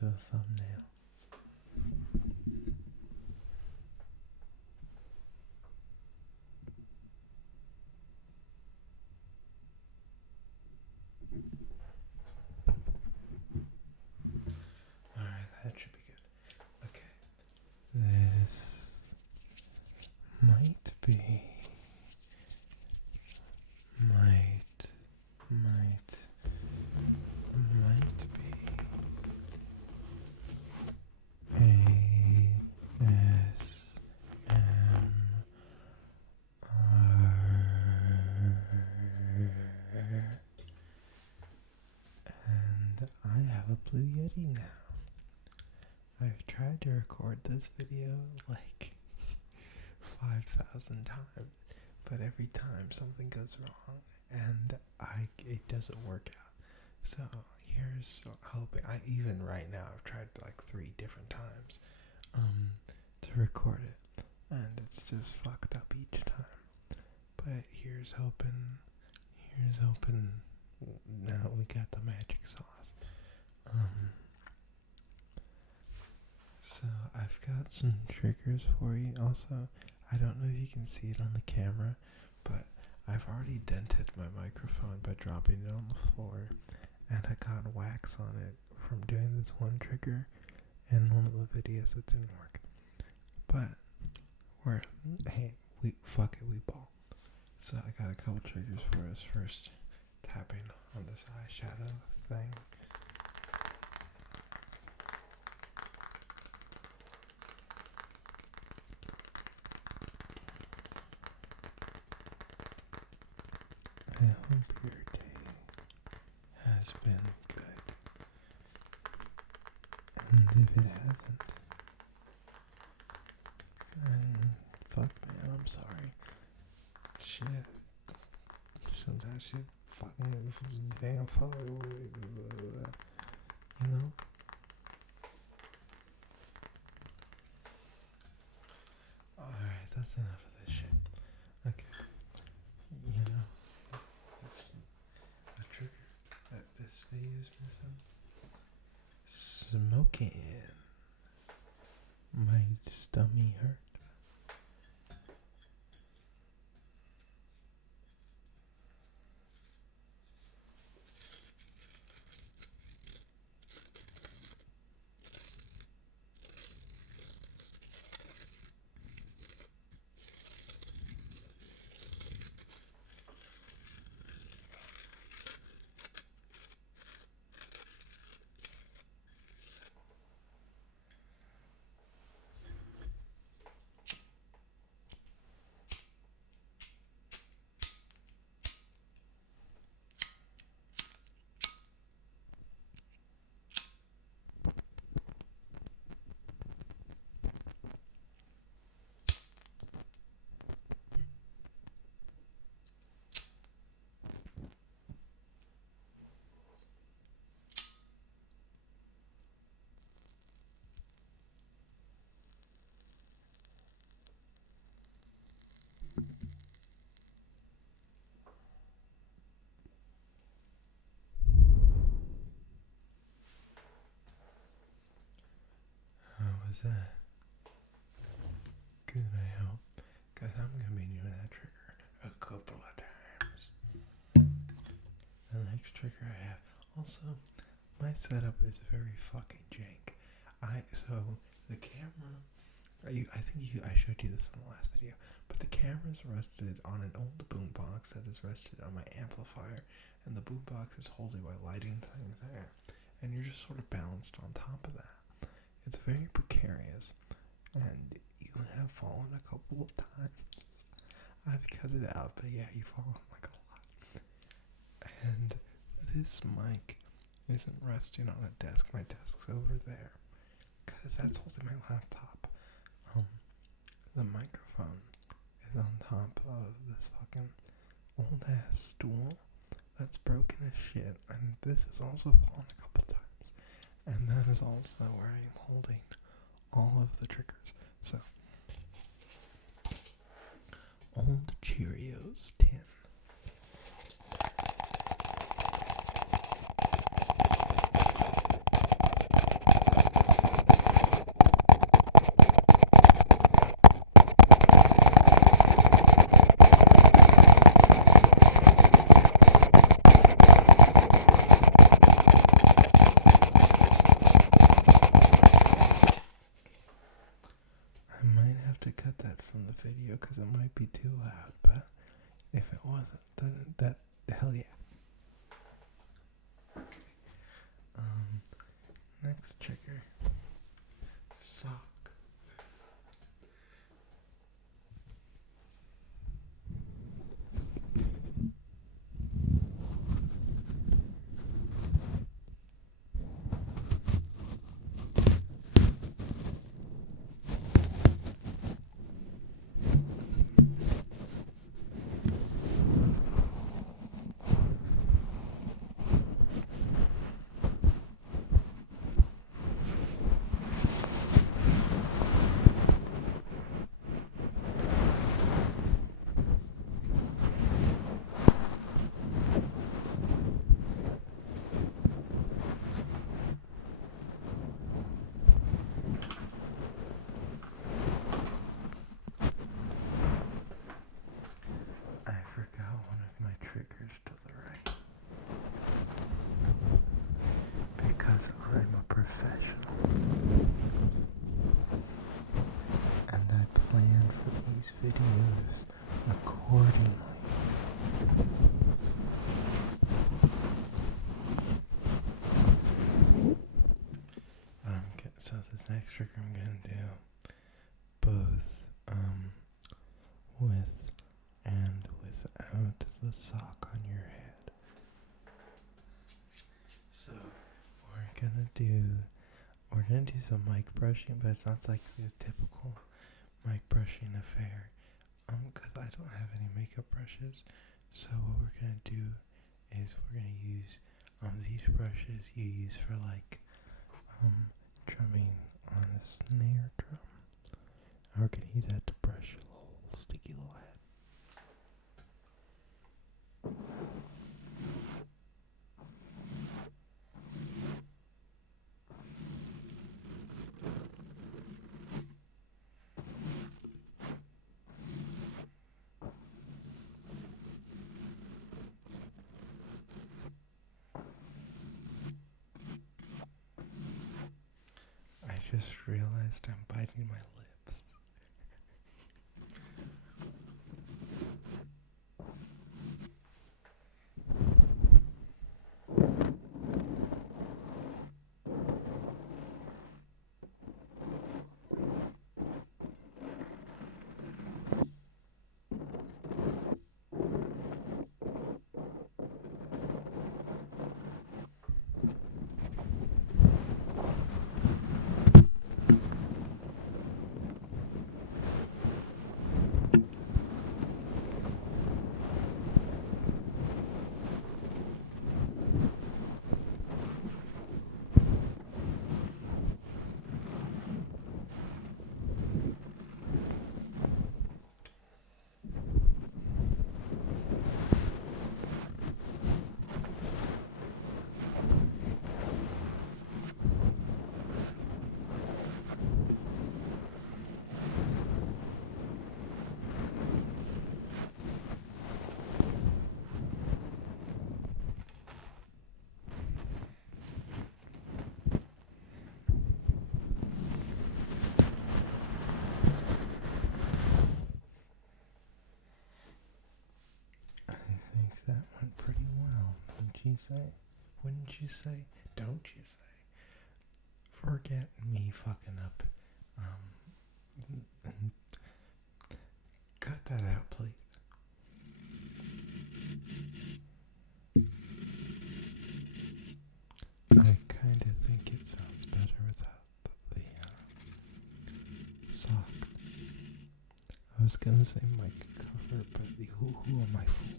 for the thumbnail. Alright, that should be good. Okay. This might be and I have a blue yeti now. I've tried to record this video like 5,000 times, but every time something goes wrong and it doesn't work out. So here's hoping. Even right now I've tried like 3 different times to record it, and it's just fucked up each time. But here's hoping. Now we got the magic sauce. So I've got some triggers for you. Also, I don't know if you can see it on the camera, but I've already dented my microphone by dropping it on the floor, and I got wax on it from doing this one trigger in one of the videos that didn't work. But we ball. So I got a couple triggers for us. First, tapping on this eyeshadow thing. I hope your day has been good. And if it hasn't, then fuck man, I'm sorry. Shit. Sometimes shit fucking damn fuck, you know? Alright, that's enough of this shit. Okay. You know, that's a trigger that this video is missing. Smoking. My stomach hurt. How was that? Good, I hope. Because I'm going to be doing that trigger a couple of times. The next trigger I have. Also, my setup is very fucking jank. So the camera, I showed you this in the last video, but the camera's rested on an old boombox that is rested on my amplifier, and the boombox is holding my lighting thing there, and you're just sort of balanced on top of that. It's very precarious, and you have fallen a couple of times. I've cut it out, but yeah, you've fallen like a lot. And this mic isn't resting on a desk. My desk's over there, because that's holding my laptop. The microphone is on top of this fucking old ass stool that's broken as shit, and this has also fallen a couple times. And that is also where I am holding all of the triggers. So, old Cheerios tin. next trigger. Sock. I forgot one of my triggers to the right. Because I'm a professional. And I plan for these videos accordingly. So this next trick I'm gonna do both with and without the sock on your head. So we're gonna do some mic brushing, but it's not like the typical mic brushing affair. Cause I don't have any makeup brushes. So what we're gonna do is we're gonna use these brushes you use for like drumming on a snare drum. And we're gonna use that to brush your little sticky little head. I just realized I'm biting my lips. I think that went pretty well, wouldn't you say? Wouldn't you say? Don't you say? Forget me fucking up. And cut that out, please. I kind of think it sounds better without the sock. I was gonna say mic cover, but who am I fooling?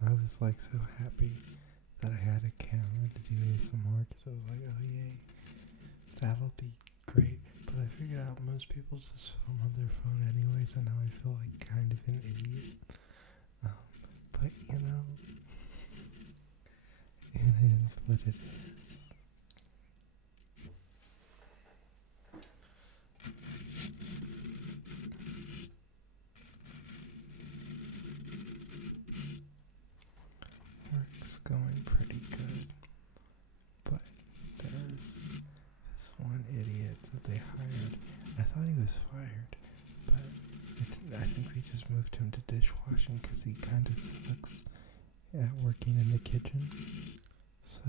I was like so happy that I had a camera to do ASMR because I was like, oh yay, that'll be great. But I figured out most people just film on their phone anyways, and now I feel like kind of an idiot. But you know, it is what it is. Work's going moved him to dishwashing because he kind of sucks at working in the kitchen. So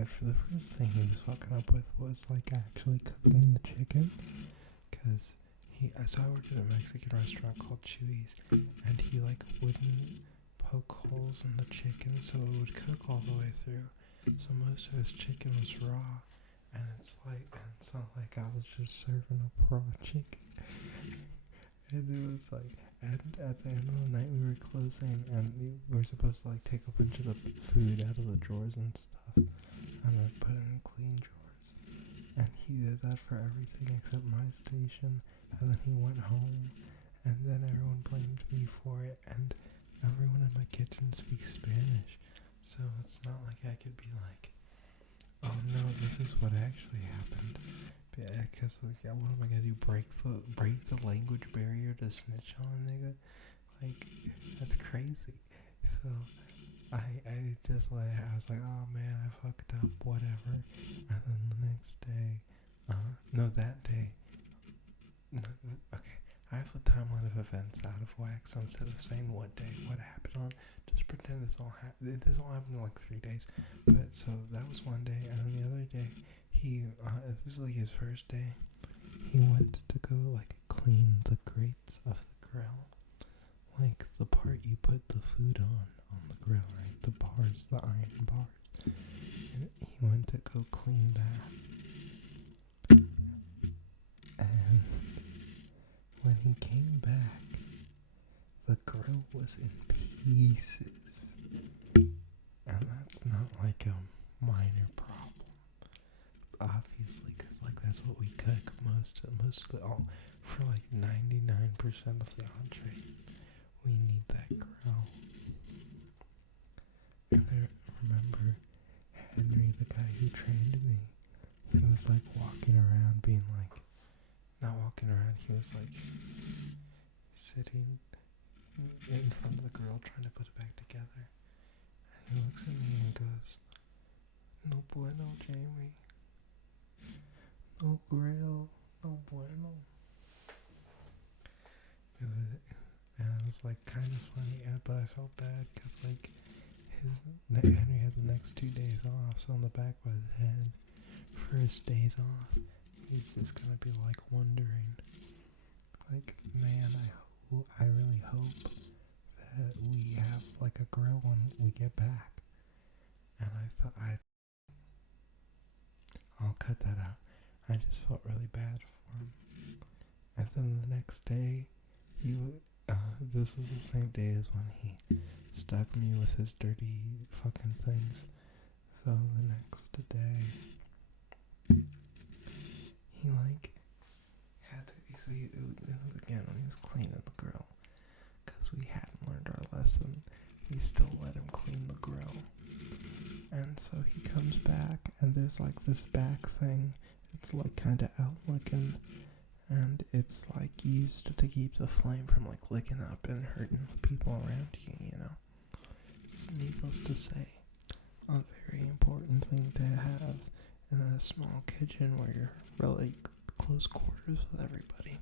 after the first thing he was fucking up with was like actually cooking the chicken, because so I worked at a Mexican restaurant called Chewy's, and he like wouldn't poke holes in the chicken so it would cook all the way through. So most of his chicken was raw, and it's not like I was just serving up raw chicken. And it was like, at the end of the night we were closing, and we were supposed to like take a bunch of the food out of the drawers and stuff, and then put it in clean drawers. And he did that for everything except my station, and then he went home, and then everyone blamed me for it, and everyone in my kitchen speaks Spanish, so it's not like I could be like, oh no, this is what actually happened. Because like, what am I gonna do? Break the language barrier to snitch on a nigga? Like, that's crazy. So I just like, I was like, oh man, I fucked up, whatever. And then the next day, that day. Okay, I have the timeline of events out of whack, so instead of saying what day, what happened on, just pretend this all happened in like 3 days. But so that was one day, and then the other day, this was like his first day, he went to go like clean the grates of the grill, like the part you put the food on the grill, right? The bars, the iron bars. And he went to go clean that, and when he came back, the grill was in pieces, and that's not like a minor problem. Obviously, because like that's what we cook most of all for like 99% of the entree. We need that grill. And I remember Henry, the guy who trained me, he was like walking around being like, not walking around, he was like sitting in front of the grill trying to put it back together. And he looks at me and goes, "No bueno, Jamie. No grill, no bueno." And it was like kind of funny, but I felt bad because like Henry had the next 2 days off, so on the back of his head, for his days off, he's just gonna be like wondering, like, man, I really hope that we have like a grill when we get back. And I'll cut that out. I just felt really bad for him. And then the next day, this was the same day as when he stuck me with his dirty fucking things. So the next day, he like had to, it was again when he was cleaning the grill, because we hadn't learned our lesson. We still let him clean the grill. And so he comes back, and there's like this back thing. It's like kind of out looking, and it's like used to keep the flame from like licking up and hurting the people around you, you know. It's needless to say, a very important thing to have in a small kitchen where you're really close quarters with everybody.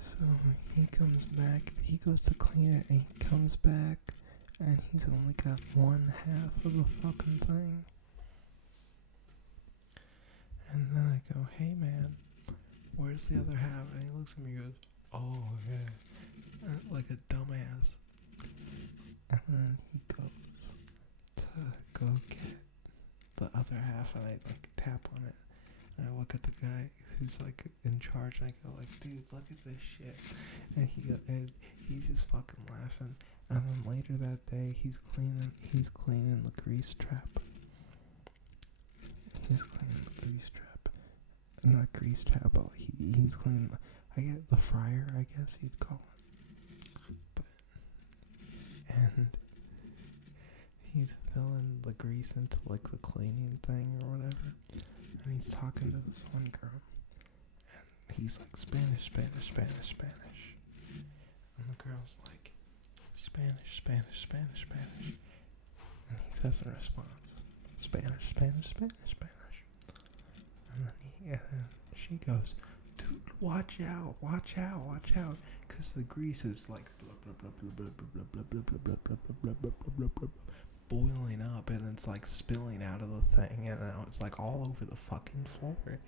So he comes back, he goes to clean it, and he comes back, and he's only got one half of the fucking thing. And then I go, "Hey man, where's the other half?" And he looks at me and goes, "Oh yeah," like a dumbass. And then he goes to go get the other half, and I like tap on it, and I look at the guy who's like in charge, and I go like, "Dude, look at this shit." And he's just fucking laughing. And then later that day, he's cleaning the grease trap. He's cleaning the grease trap. Not grease trap, but he's cleaning the fryer, I guess you'd call it. And he's filling the grease into like the cleaning thing or whatever. And he's talking to this one girl. And he's like, "Spanish, Spanish, Spanish, Spanish." And the girl's like, "Spanish, Spanish, Spanish, Spanish." And he says in response, "Spanish, Spanish, Spanish, Spanish." And she goes, dude, watch out, watch out, watch out. Because the grease is like boiling up and it's like spilling out of the thing and now it's like all over the fucking floor.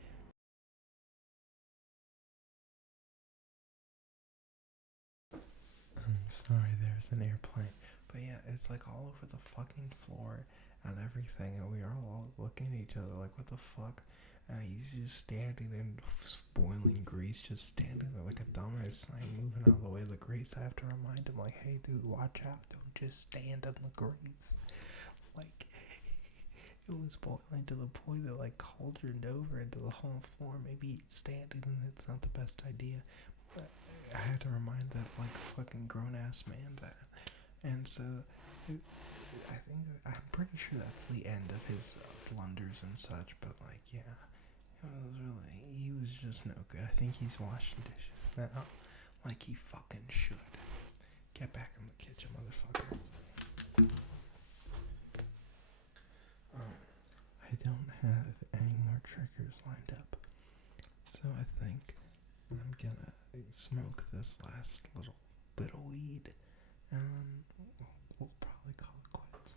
I'm sorry, there's an airplane. But yeah, it's like all over the fucking floor and everything, and we are all looking at each other like, what the fuck? He's just standing in boiling grease, just standing there like a dumbass sign, moving out of the way of the grease. I have to remind him, like, hey dude, watch out, don't just stand in the grease. Like, it was boiling to the point that like cauldroned over into the whole floor. Maybe standing and it's not the best idea. But I had to remind that like fucking grown ass man that. And so I think I'm pretty sure that's the end of his blunders and such. But like, yeah, it was really, he was just no good. I think he's washing dishes now, like he fucking should. Get back in the kitchen, motherfucker. I don't have any more triggers lined up, so I think I'm gonna smoke this last little bit of weed, and then we'll probably call it quits.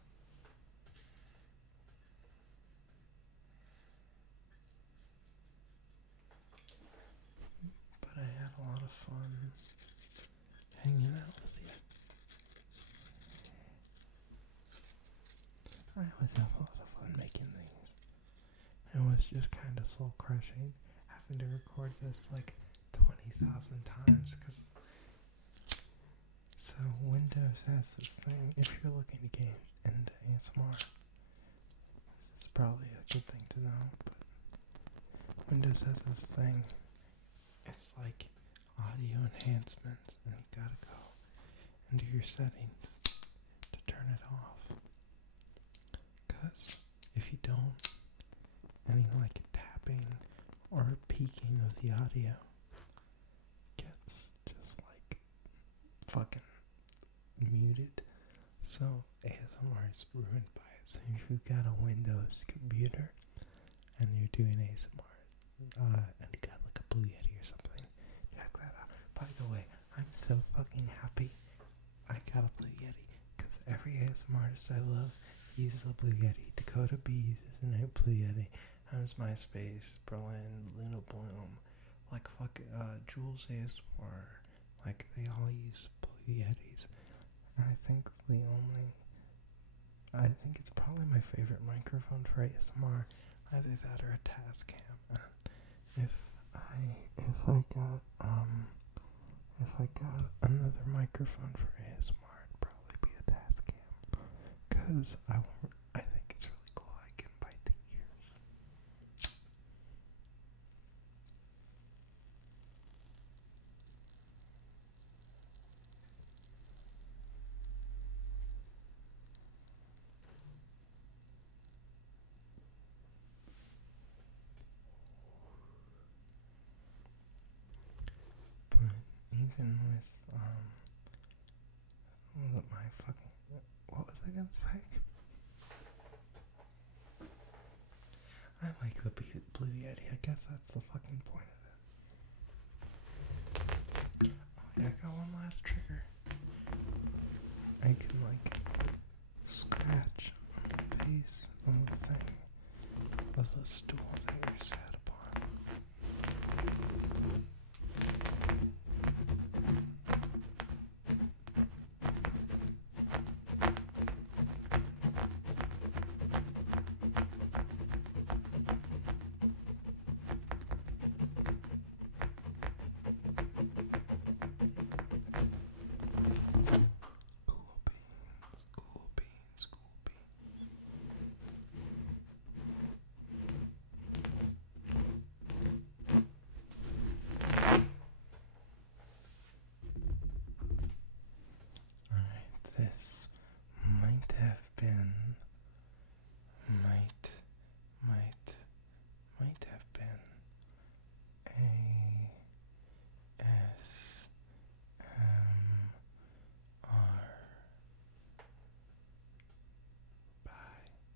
But I had a lot of fun hanging out with you. I always have a lot of fun making these. It was just kind of soul crushing having to record this like 20,000 times because. So Windows has this thing. If you're looking to get into ASMR, this is probably a good thing to know. But Windows has this thing. It's like audio enhancements, and you gotta go into your settings to turn it off. Because if you don't, any like tapping or peaking of the audio gets just like fucking muted. So ASMR is ruined by it. So if you've got a Windows computer and you're doing ASMR, and you got like a Blue Yeti or something, check that out. By the way, I'm so fucking happy I got a Blue Yeti because every ASMR artist I love uses a Blue Yeti. Dakota B uses a Blue Yeti. How's MySpace, Berlin, Luna Bloom, like fuck, Jules ASMR, like they all use Blue Yetis. I think it's probably my favorite microphone for ASMR. Either that or a Tascam. If I got another microphone for ASMR, it'd probably be a Tascam. Cause I think it's really cool. I can bite the ears. But even with my fucking, what was I gonna say? I like the Blue Yeti. I guess that's the fucking point of it. Oh yeah, I got one last trigger. I can like scratch on the base of the thing with a stool.